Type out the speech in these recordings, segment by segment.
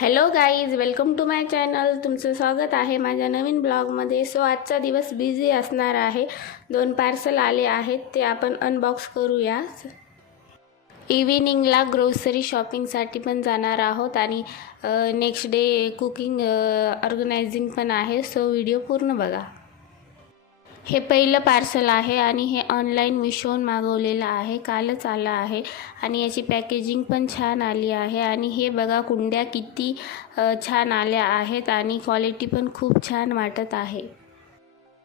Hello guys, welcome to my channel. तुमचं स्वागत आहे माझ्या नवीन ब्लॉगमध्ये. सो आजचा दिवस बिझी असणार आहे. 2 पार्सल आले आहेत, ते आपण अनबॉक्स करूया. इव्हिनिंगला ग्रोसरी शॉपिंगसाठी पण जाणार आहोत आणि नेक्स्ट डे कुकिंग ऑर्गनायझिंग पण आहे. सो व्हिडिओ पूर्ण बघा. हे पहिलं पार्सल आहे आणि हे ऑनलाईन मिशोहून मागवलेलं आहे. कालच आलं आहे आणि याची पॅकेजिंग पण छान आली आहे. आणि हे बघा, कुंड्या किती छान आल्या आहेत आणि क्वालिटी पण खूप छान वाटत आहे.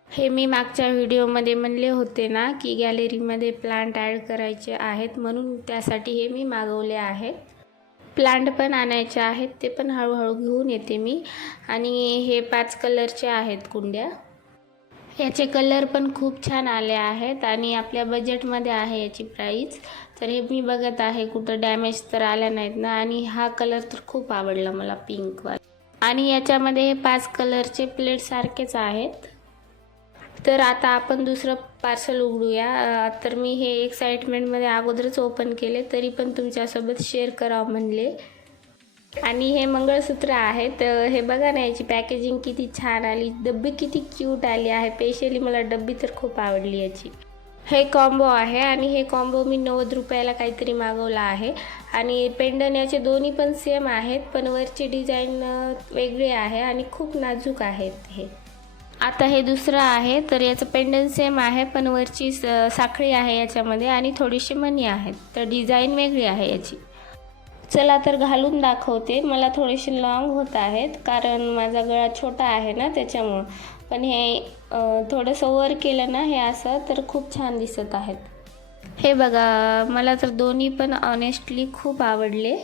हे मी मागच्या व्हिडिओमध्ये म्हणले होते ना की गॅलरीमध्ये प्लांट ॲड करायचे आहेत, म्हणून त्यासाठी हे मी मागवले आहे. प्लांट पण आणायचे आहेत, ते पण हळूहळू घेऊन येते मी. आणि हे 5 कलरचे आहेत कुंड्या. याचे कलर पण खूप छान आले आहेत आणि आपल्या बजेटमध्ये आहे याची प्राईस. तर हे मी बघत आहे कुठं डॅमेज तर आल्या नाहीत ना. आणि हा कलर तर खूप आवडला मला, पिंकवाला. आणि याच्यामध्ये हे 5 कलरचे प्लेट सारखेच आहेत. तर आता आपण दुसरं पार्सल उघडूया. तर मी हे एक्साइटमेंटमध्ये अगोदरच ओपन केले, तरी पण तुमच्यासोबत शेअर करावं म्हणले. आणि हे मंगळसूत्र आहेत. हे बघा ना, याची पॅकेजिंग किती छान आली, डब्बी किती क्यूट आली आहे. स्पेशली मला डब्बी तर खूप आवडली याची. हे कॉम्बो आहे आणि हे कॉम्बो मी 90 रुपयाला काहीतरी मागवला आहे. आणि पेंडन याचे दोन्ही पण सेम आहेत, पण वरची डिझाईन वेगळी आहे आणि खूप नाजूक आहेत हे. आता हे दुसरं आहे. तर याचं पेंडन सेम आहे, पण वरची साखळी आहे याच्यामध्ये आणि थोडीशी मणी आहेत. तर डिझाईन वेगळी आहे याची. चला तर घालून दाखवते. मला थोडेसे लॉंग होत आहेत, कारण माझा गळा छोटा आहे ना, त्याच्यामुळं. पण हे थोडंसं वर केलं ना हे असं, तर खूप छान दिसत आहेत. हे बघा, मला तर दोन्ही पण ऑनेस्टली खूप आवडले.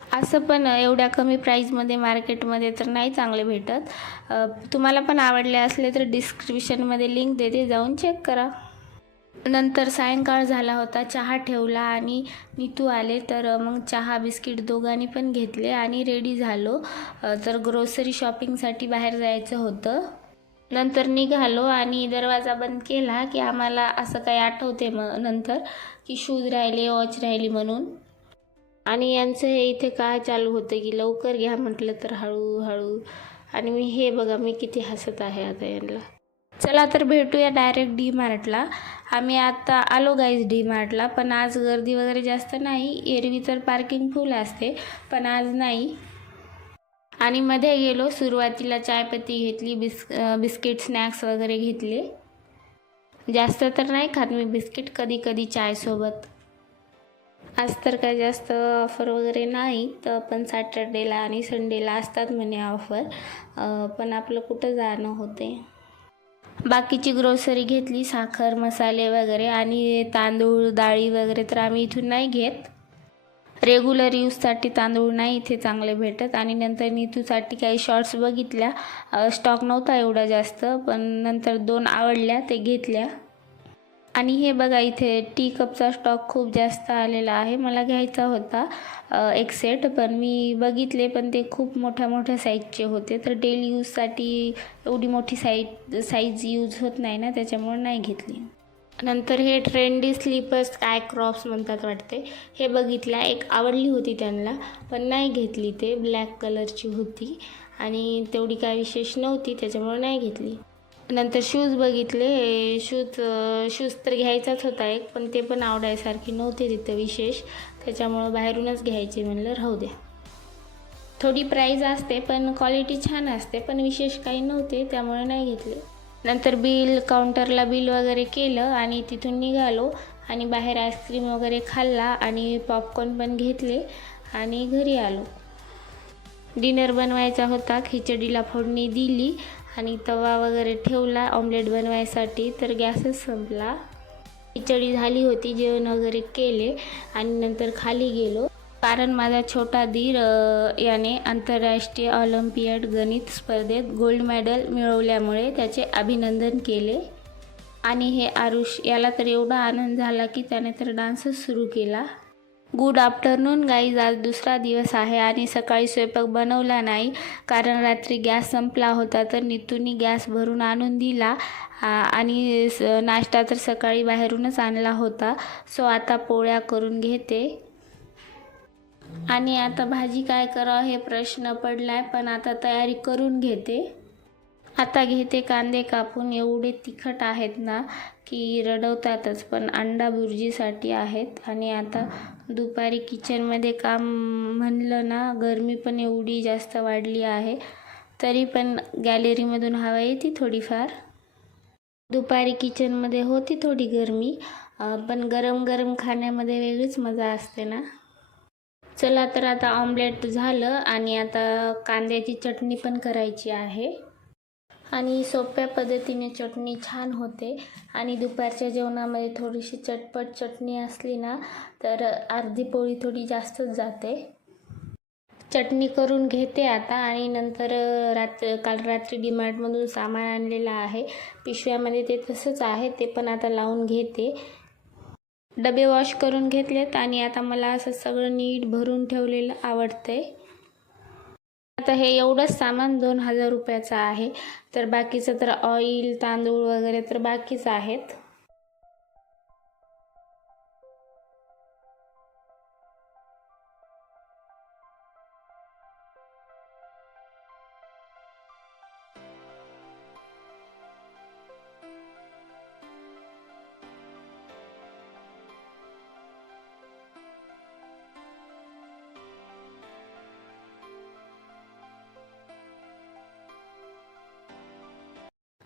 असं पण एवढ्या कमी प्राईजमध्ये मार्केटमध्ये तर नाही चांगले भेटत. तुम्हाला पण आवडले असले तर डिस्क्रिप्शनमध्ये लिंक देते, जाऊन चेक करा. नंतर सायंकाळ झाला होता, चहा ठेवला आणि नीतू आले. तर मग चहा बिस्किट दोघांनी पण घेतले आणि रेडी झालो. तर ग्रोसरी शॉपिंगसाठी बाहेर जायचं होतं. नंतर निघालो आणि दरवाजा बंद केला की आम्हाला असं काही आठवते मग नंतर की शूज राहिले, वॉच राहिली म्हणून. आणि यांचं हे इथे काय चालू होतं की लवकर घ्या म्हटलं तर हळूहळू. आणि हे बघा, मी किती हसत आहे आता यांना. चला तर भेटूया डायरेक्ट डी मार्टला. आम्ही आता आलो गाईज डी मार्टला, पण आज गर्दी वगैरे जास्त नाही. एरवी तर पार्किंग फुल असते, पण आज नाही. आणि मध्ये गेलो, सुरुवातीला चायपत्ती घेतली, बिस्किट स्नॅक्स वगैरे घेतले. जास्त तर नाही खात मी बिस्किट, कधी कधी चायसोबत. आज तर काय जास्त ऑफर वगैरे नाही, तर पण सॅटर्डेला आणि संडेला असतात म्हणे ऑफर. पण आपलं कुठं जाणं होते. बाकीची ग्रोसरी घेतली, साखर, मसाले वगैरे. आणि तांदूळ, डाळी वगैरे तर आम्ही इथून नाही घेत. रेग्युलर यूजसाठी तांदूळ नाही इथे चांगले भेटत. आणि नंतर नीतूसाठी काही शॉर्ट्स बघितल्या. स्टॉक नव्हता एवढा जास्त, पण नंतर 2 आवडल्या, ते घेतल्या. आणि हे बघा, इथे टी कपचा स्टॉक खूप जास्त आलेला आहे. मला घ्यायचा होता एक सेट, पण मी बघितले, पण ते खूप मोठ्या मोठ्या साईजचे होते. तर डेली यूजसाठी एवढी मोठी साईज यूज होत नाही ना, त्याच्यामुळे नाही घेतली. नंतर हे ट्रेंडी स्लीपर्स, काय क्रॉप्स म्हणतात वाटते, हे बघितल्या. एक आवडली होती त्यांना, पण नाही घेतली. ते ब्लॅक कलरची होती आणि तेवढी काय विशेष नव्हती, त्याच्यामुळे नाही घेतली. नंतर शूज बघितले. शूज तर घ्यायचाच होता एक, पण ते पण आवडायसारखी नव्हते तिथं विशेष, त्याच्यामुळं बाहेरूनच घ्यायचे म्हणलं, राहू द्या. थोडी प्राईज असते, पण क्वालिटी छान असते, पण विशेष काही नव्हते, त्यामुळे नाही घेतले. नंतर काउंटरला बिल वगैरे केलं आणि तिथून निघालो. आणि बाहेर आईस्क्रीम वगैरे खाल्ला आणि पॉपकॉर्न पण घेतले आणि घरी आलो. डिनर बनवायचा होता, खिचडीला फोडणी दिली आणि तवा वगैरे ठेवला ऑमलेट बनवायसाठी. तर गॅसच संपला. खिचडी झाली होती, जेवण वगैरे केले आणि नंतर खाली गेलो, कारण माझा छोटा दीर याने आंतरराष्ट्रीय ऑलिम्पियाड गणित स्पर्धेत गोल्ड मेडल मिळवल्यामुळे त्याचे अभिनंदन केले. आणि हे आरुष, याला तर एवढा आनंद झाला की त्याने तर डान्सच सुरू केला. Good afternoon guys. आज दुसरा दिवस आहे आणि सकाळी स्वयंपाक बनवला नाही, कारण रात्री गॅस संपला होता. तर नीतूनी गॅस भरून आणून दिला आणि नाश्ता तर सकाळी बाहेरूनच आणला होता. सो आता पोळ्या करून घेते. आणि आता भाजी काय करावं हे प्रश्न पडलाय, पण आता तयारी करून घेते. आता घेते कांदे कापून. एवढे तिखट आहेत ना की रडवतातच, पण अंडा बुर्जीसाठी आहेत. आणि आता दुपारी किचनमध्ये काम म्हणलं ना, गरमी पण एवढी जास्त वाढली आहे, तरी पण गॅलरीमधून हवा येते थोडीफार. दुपारी किचनमध्ये होती थोडी गरमी, पण गरम गरम खाण्यामध्ये वेगळीच मजा असते ना. चला तर आता ऑमलेट झालं आणि आता कांद्याची चटणी पण करायची आहे. आणि सोप्या पद्धतीने चटणी छान होते. आणि दुपारच्या जेवणामध्ये थोडीशी चटपट चटणी असली ना तर अर्धी पोळी थोडी जास्तच जाते. चटणी करून घेते आता. आणि नंतर काल रात्री डीमार्टमधून सामान आणलेलं आहे, पिशव्यामध्ये ते तसंच आहे, ते पण आता लावून घेते. डबे वॉश करून घेतलेत आणि आता मला असं सगळं नीट भरून ठेवलेलं आवडतंय. आता हे एवढंच सामान 2000 रुपयाचं आहे, तर बाकीचं तर ऑइल, तांदूळ वगैरे तर बाकीच आहेत.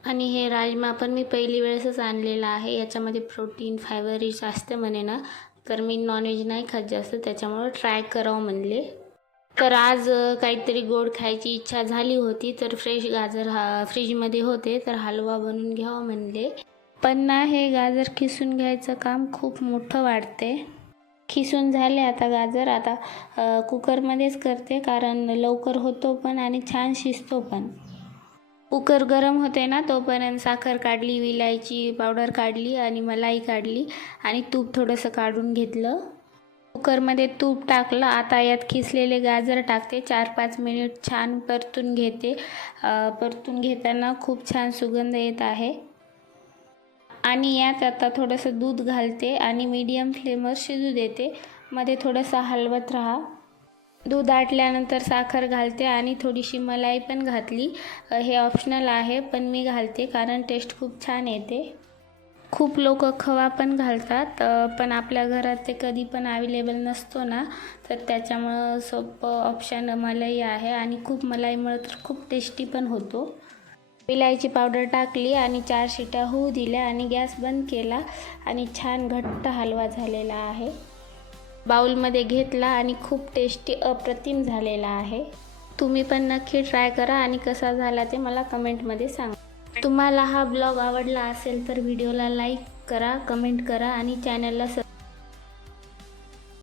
आणि हे राजमा पण मी पहिली वेळेसच आणलेला आहे. याच्यामध्ये प्रोटीन, फायबर रिच असते म्हणे ना, तर मी नॉनव्हेज नाही खात जास्त, त्याच्यामुळे ट्राय करावं म्हणले. तर आज काहीतरी गोड खायची इच्छा झाली होती, तर फ्रेश गाजर फ्रीजमध्ये होते, तर हलवा बनवून घ्यावं म्हणले. पण ना हे गाजर खिसून घ्यायचं काम खूप मोठं वाटते. खिसून झाले आता गाजर. आता कुकरमध्येच करते, कारण लवकर होतो पण आणि छान शिजतो पण. कुकर गरम होते ना तोपर्यंत साखर काढली, विलायची पावडर काढली आणि मलाई काढली आणि तूप थोडंसं काढून घेतलं. कुकरमध्ये तूप टाकलं. आता यात खिसलेले गाजर टाकते. 4-5 मिनिट छान परतून घेते. परतून घेताना खूप छान सुगंध येत आहे. आणि यात आता थोडंसं दूध घालते आणि मीडियम फ्लेमवर शिजू देते. मध्ये थोडंसं हलवत राहा. दूध आटल्यानंतर साखर घालते आणि थोडीशी मलाई पण घातली. हे ऑप्शनल आहे, पण मी घालते कारण टेस्ट खूप छान येते. खूप लोक खवा पण घालतात, पण आपल्या घरात ते कधी पण अवेलेबल नसतो ना, तर त्याच्यामुळं सोपं ऑप्शन मलाई आहे. आणि खूप मलाईमुळे तर खूप टेस्टी पण होतो. विलायची पावडर टाकली आणि 4 शिट्या होऊ दिल्या आणि गॅस बंद केला आणि छान घट्ट हलवा झालेला आहे. बाउलमध्ये घेतला आणि खूप टेस्टी अप्रतिम झालेला आहे. तुम्ही पण नक्की ट्राय करा आणि कसा झाला ते मला कमेंटमध्ये सांगा. तुम्हाला हा ब्लॉग आवडला असेल तर व्हिडिओला लाईक करा, कमेंट करा आणि चॅनलला